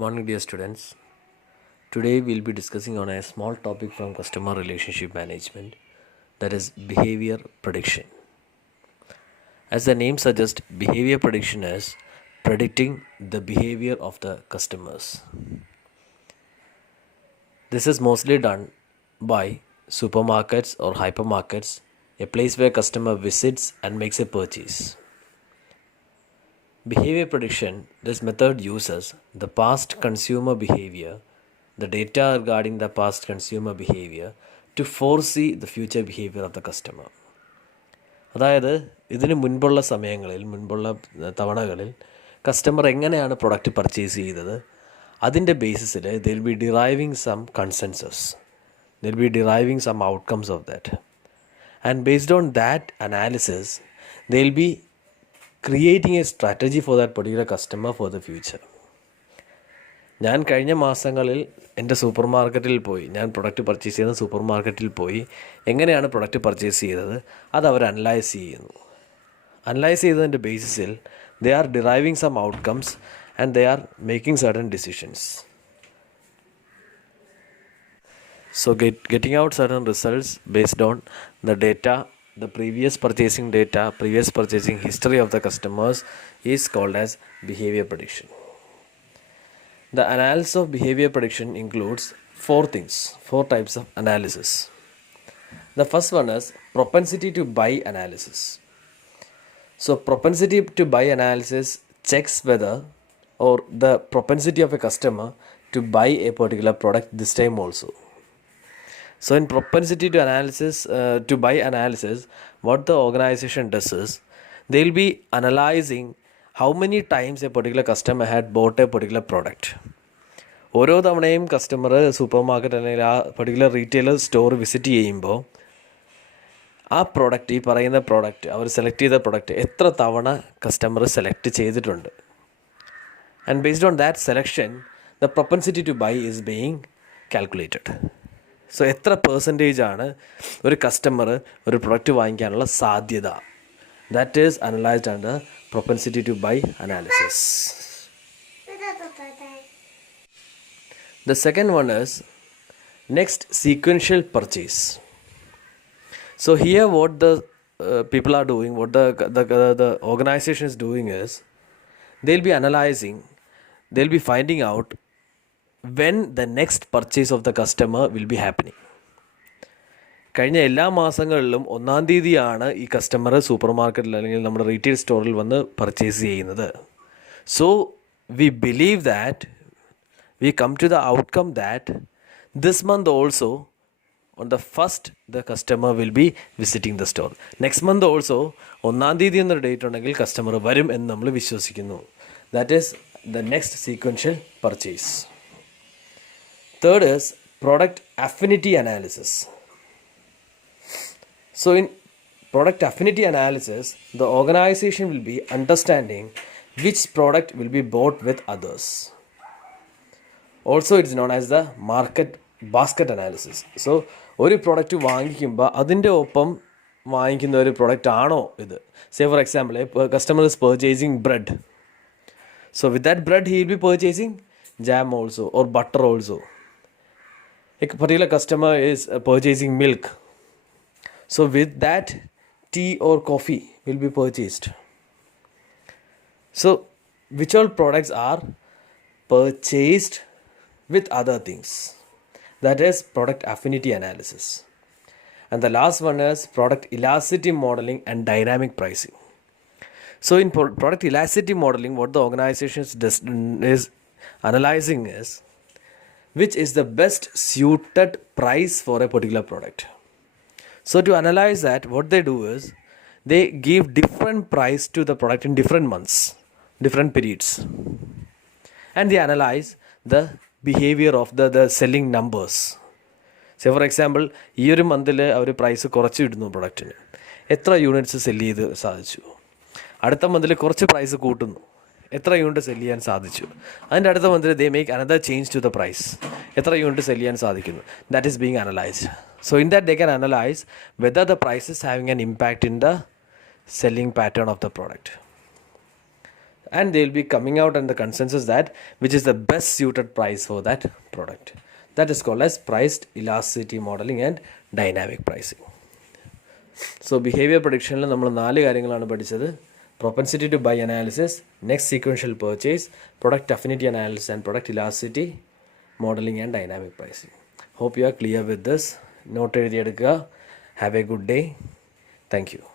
Morning, dear students. Today we'll be discussing on a small topic from customer relationship management, that is behavior prediction. As the name suggests, behavior prediction is predicting the behavior of the customers. This is mostly done by supermarkets or hypermarkets, a place where customer visits and makes a purchase. Behavior prediction, this method uses the past consumer behavior, the data regarding the past consumer behavior, to foresee the future behavior of the customer. അതായത് ഇതിന് മുൻപുള്ള സമയങ്ങളിൽ തവണകളിൽ customer എങ്ങനെയാണ് product purchase ചെയ്തത്, അതിൻ്റെ ബേസിസിൽ they'll be deriving some consensus, they'll be deriving some outcomes of that, and based on that analysis they'll be creating a strategy for that particular customer for the future. ഞാൻ കഴിഞ്ഞ മാസങ്ങളിൽ എൻ്റെ സൂപ്പർ മാർക്കറ്റിൽ പോയി, ഞാൻ പ്രൊഡക്റ്റ് പർച്ചേസ് ചെയ്യുന്ന സൂപ്പർ മാർക്കറ്റിൽ പോയി എങ്ങനെയാണ് പ്രൊഡക്റ്റ് പർച്ചേസ് ചെയ്തത് അത് അവർ അനലൈസ് ചെയ്യുന്നു. അനലൈസ് ചെയ്തതിൻ്റെ ബേസിസിൽ they are deriving some outcomes and they are making certain decisions. So getting out certain results based on the data, the previous purchasing data, previous purchasing history of the customers is called as behavior prediction. The analysis of behavior prediction includes four types of analysis. The first one is propensity to buy analysis. So propensity to buy analysis checks whether or the propensity of a customer to buy a particular product this time also. So in propensity to analysis, to buy analysis, what the organization does is they will be analyzing how many times a particular customer had bought a particular product. ഓരോ തവണയും customer super market അല്ലെങ്കിൽ ആ particular retailer store visit ചെയ്യുമ്പോൾ ആ product, ഈ പറയുന്ന product, അവർ select ചെയ്ത പ്രോഡക്റ്റ് എത്ര തവണ കസ്റ്റമർ സെലക്ട് ചെയ്തിട്ടുണ്ട്. And based on that selection the propensity to buy is being calculated. So എത്ര പെർസെൻറ്റേജ് ആണ് ഒരു കസ്റ്റമർ ഒരു പ്രൊഡക്റ്റ് വാങ്ങിക്കാനുള്ള സാധ്യത, that is analysed under propensity to buy analysis. The second one is next sequential purchase. So here what the people are doing, what the organization is doing is they'll be analyzing, they'll be finding out when the next purchase of the customer will be happening. കഴിഞ്ഞ എല്ലാ മാസങ്ങളിലും 1-ാം തീയതിയാണ് ഈ customer super മാർക്കറ്റിൽ അല്ലെങ്കിൽ നമ്മുടെ റീറ്റെയിൽ സ്റ്റോറിൽ വന്ന് പർച്ചേസ് ചെയ്യുന്നത്. So we believe that we come to the outcome that this month also on the first the customer will be visiting the store. Next month also 1-ാം തീയതി എന്നൊരു ഡേറ്റ് ഉണ്ടെങ്കിൽ കസ്റ്റമർ വരും എന്ന് നമ്മൾ വിശ്വസിക്കുന്നു. That is the next sequential purchase. Third is product affinity analysis. So in product affinity analysis, the organization will be understanding which product will be bought with others. Also it is known as the market basket analysis. So ഒരു പ്രോഡക്റ്റ് വാങ്ങിക്കുമ്പോൾ അതിൻ്റെ ഒപ്പം വാങ്ങിക്കുന്ന ഒരു പ്രോഡക്റ്റ് ആണോ ഇത്. Say for example customer is purchasing bread. So with that bread he will be purchasing jam also or butter also. A particular customer is purchasing milk. So with that tea or coffee will be purchased. So which all products are purchased with other things. That is product affinity analysis. And the last one is product elasticity modeling and dynamic pricing. So in product elasticity modeling, what the organization is analyzing is which is the best suited price for a particular product. So to analyze that, what they do is they give different price to the product in different months, different periods, and they analyze the behavior of the selling numbers. Say for example ഈ ഒരു മന്തിൽ അവർ പ്രൈസ് കുറച്ച് ഇടുന്നു പ്രൊഡക്റ്റിന്, എത്ര units cell ചെയ്ത് സാധിച്ചു. അടുത്ത മന്തിൽ കുറച്ച് പ്രൈസ് കൂട്ടുന്നു, എത്ര യൂണിറ്റ് സെല്ല് ചെയ്യാൻ സാധിച്ചു. അതിൻ്റെ അടുത്ത മന്തിൽ they make another change to the price, എത്ര യൂണിറ്റ് സെല്ല് ചെയ്യാൻ സാധിക്കുന്നു. That is being analysed. So in that they can analyse whether the price is having an impact in the selling pattern of the product. and they will be coming out on the consensus that which is the best suited price for that product. That is called as priced elasticity modeling and dynamic pricing. So behavior prediction നമ്മൾ 4 കാര്യങ്ങളാണ് പഠിച്ചത്. Propensity to buy analysis, next sequential purchase, product affinity analysis and product elasticity modeling and dynamic pricing. Hope you are clear with this. Note എഴുതിയെടുക്കുക. Have a good day. Thank you.